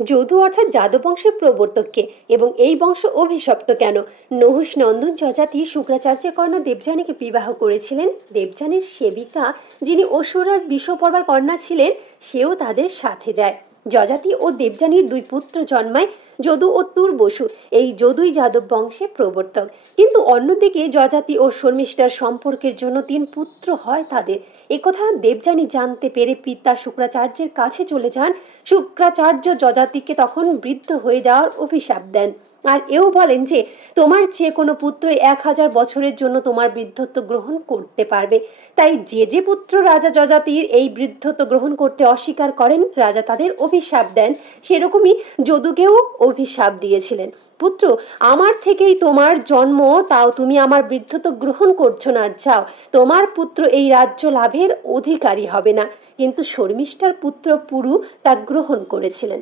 যদু অর্থাৎ যাদব বংশের প্রবর্তককে এবং এই বংশ অভিশপ্ত কেন? নহুষ নন্দন যজাতি শুক্রাচার্যের কন্যা দেবযানীকে বিবাহ করেছিলেন। দেবযানীর সেবিকা, যিনি অসুররাজ বিষপর্বার কন্যা ছিলেন, সেও তাদের সাথে যায়। যজাতি ও দেবযানীর দুই পুত্র জন্মায়, যদু ও তুর বসু। এই যদুই যাদব বংশের প্রবর্তক। কিন্তু অন্যদিকে যজাতি ও শর্মিষ্ঠার সম্পর্কের জন্য তিন পুত্র হয় তাদের। একথা দেবযানী জানতে পেরে পিতা শুক্রাচার্যের কাছে চলে যান। শুক্রাচার্য যজাতিকে তখন বৃদ্ধ হয়ে যাওয়ার অভিশাপ দেন, আর এও বলেন যে তোমার যে কোনো পুত্রই 1000 বছরের জন্য তোমার বৃদ্ধত্ব গ্রহণ করতে পারবে। তাই যে যে পুত্র রাজা যজাতির এই বৃদ্ধত্ব গ্রহণ করতে অস্বীকার করেন, রাজা তাদের অভিশাপ দেন। সেরকমই যদুকেও অভিশাপ দিয়েছিলেন, পুত্র, আমার থেকেই তোমার জন্ম, তাও তুমি আমার বৃদ্ধত্ব গ্রহণ করছো না, যাও, তোমার পুত্র এই রাজ্য লাভের অধিকারী হবে না। কিন্তু শর্মিষ্ঠার পুত্র পুরু তা গ্রহণ করেছিলেন।